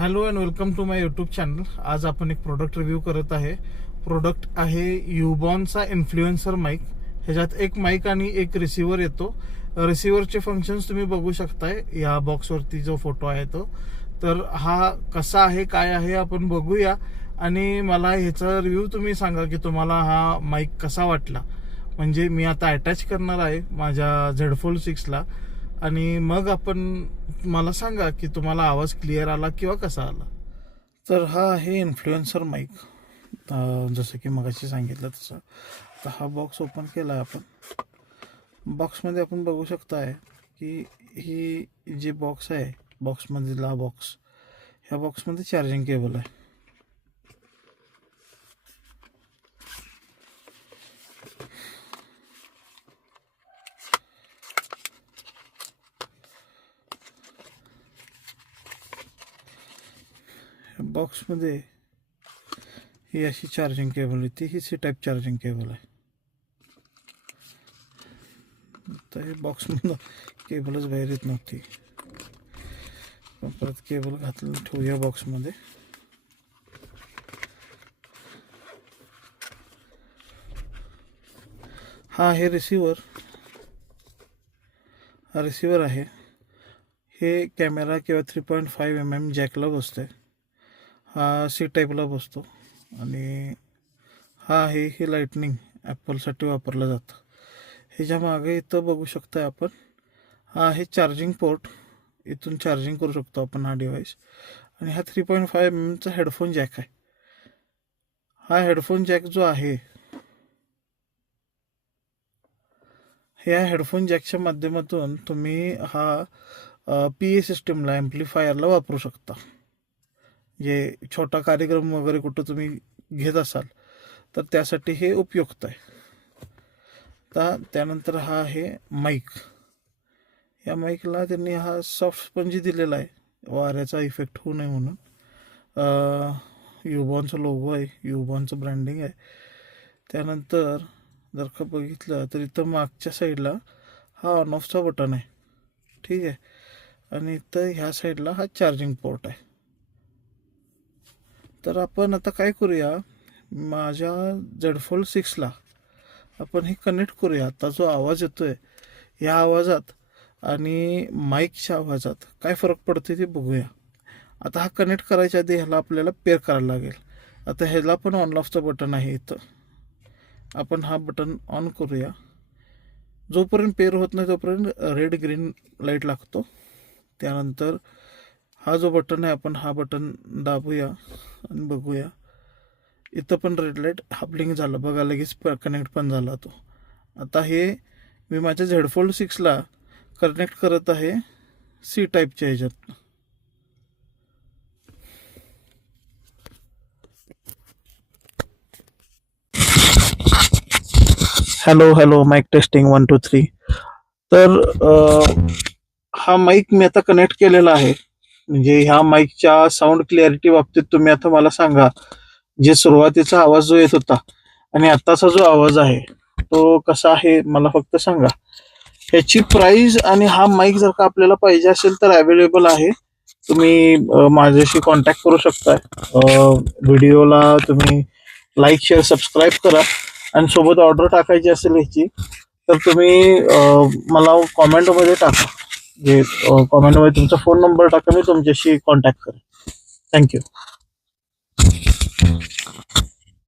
Hello and welcome to my YouTube channel. आज आपण एक प्रोडक्ट रिव्ह्यू करत आहे. प्रोडक्ट आहे युबॉनचा इन्फ्लुएन्सर माईक. ह्याच्यात एक माईक आणि एक रिसिव्हर येतो. रिसिव्हरचे फंक्शन्स तुम्ही बघू शकताय या बॉक्सवरती जो फोटो आहे तो. तर हा कसा आहे काय आहे आपण बघूया आणि मला ह्याचा रिव्ह्यू तुम्ही सांगा की तुम्हाला हा माईक कसा वाटला. म्हणजे मी आता अटॅच करणार आहे माझ्या झेड फोल्ड 6ला आणि मग आपण मला सांगा की तुम्हाला आवाज क्लिअर आला किंवा कसा आला. तर हा आहे इन्फ्लुएन्सर माईक. जसं की मगाशी सांगितलं तसं. तर हा बॉक्स ओपन केला आहे आपण. बॉक्समध्ये आपण बघू शकताय की ही जी बॉक्स आहे, बॉक्समधला बॉक्स, ह्या बॉक्समध्ये चार्जिंग केबल आहे. बॉक्समध्ये ही अशी चार्जिंग केबल येते. ही सी टाईप चार्जिंग केबल आहे. तर हे बॉक्समधून केबलच बाहेर येत नव्हती. परत केबल घातलं ठेवूया बॉक्समध्ये. हा आहे रिसिव्हर. हा रिसिव्हर आहे. हे कॅमेरा किंवा 3.5 mm जॅकला बसतोय. हा सी टाईपला बसतो. आणि हा आहे हे लाईटनिंग ॲपलसाठी वापरलं जातं. ह्याच्या मागे इथं बघू शकता आपण, हा आहे चार्जिंग पोर्ट. इथून चार्जिंग करू शकतो आपण हा डिव्हाइस. आणि हा 3.5 mmचा हेडफोन जॅक आहे. हा हेडफोन जॅक जो आहे, ह्या हेडफोन जॅकच्या माध्यमातून तुम्ही हा PA सिस्टमला, ॲम्प्लिफायरला वापरू शकता. जे छोटा कार्यक्रम वगैरे कुठं तुम्ही घेत असाल तर त्यासाठी हे उपयुक्त आहे. त्यानंतर हा आहे माईक. या माईकला त्यांनी हा सॉफ्ट स्पंजी दिलेला आहे, वाऱ्याचा इफेक्ट होऊ नये म्हणून. युबॉनचा लोगो आहे, युबॉनचं ब्रँडिंग आहे. त्यानंतर जर का बघितलं तर इथं मागच्या साईडला हा ऑन ऑफचा बटन आहे, ठीक आहे. आणि इथं ह्या साईडला हा चार्जिंग पोर्ट आहे. तर आपण आता काय करूया, माझ्या झेड फोल्ड 6ला आपण हे कनेक्ट करूया. आता जो आवाज येतोय या आवाजात आणि माईकच्या आवाजात काय फरक पडतो ते बघूया. आता हा कनेक्ट करायच्या आधी ह्याला आपल्याला पेअर करायला लागेल. आता ह्याला पण ऑन ऑफचं बटन आहे इथं. आपण हा बटन ऑन करूया. जोपर्यंत पेअर होत नाही तोपर्यंत रेड ग्रीन लाईट लागतो. त्यानंतर हा जो बटन आहे आपण हा बटन दाबूया आणि बघूया. इथं पण रेड लाईट हा ब्लिंक झालं बघा, लगेच कनेक्ट पण झाला तो. आता हे मी माझ्या झेड फोल्ड 6ला कनेक्ट करत आहे सी टाईपच्या ह्याच्यात. Hello hello, mic testing 1 2 3. तर हा माईक मी आता कनेक्ट केलेला आहे. म्हणजे ह्या माईकच्या साऊंड क्लॅरिटी बाबतीत तुम्ही आता मला सांगा, जे सुरुवातीचा आवाज जो येत होता आणि आत्ताचा जो आवाज आहे तो कसा आहे मला फक्त सांगा. ह्याची प्राइस आणि हा माईक जर का आपल्याला पाहिजे असेल तर अवेलेबल आहे. तुम्ही माझ्याशी कॉन्टॅक्ट करू शकताय. व्हिडिओला तुम्ही लाईक शेअर सबस्क्राईब करा. आणि सोबत ऑर्डर टाकायची असेल ह्याची तर तुम्ही मला कॉमेंटमध्ये टाका. जे कॉमेंटमध्ये तुमचा फोन नंबर टाका, मी तुमच्याशी कॉन्टॅक्ट करेन. थँक्यू.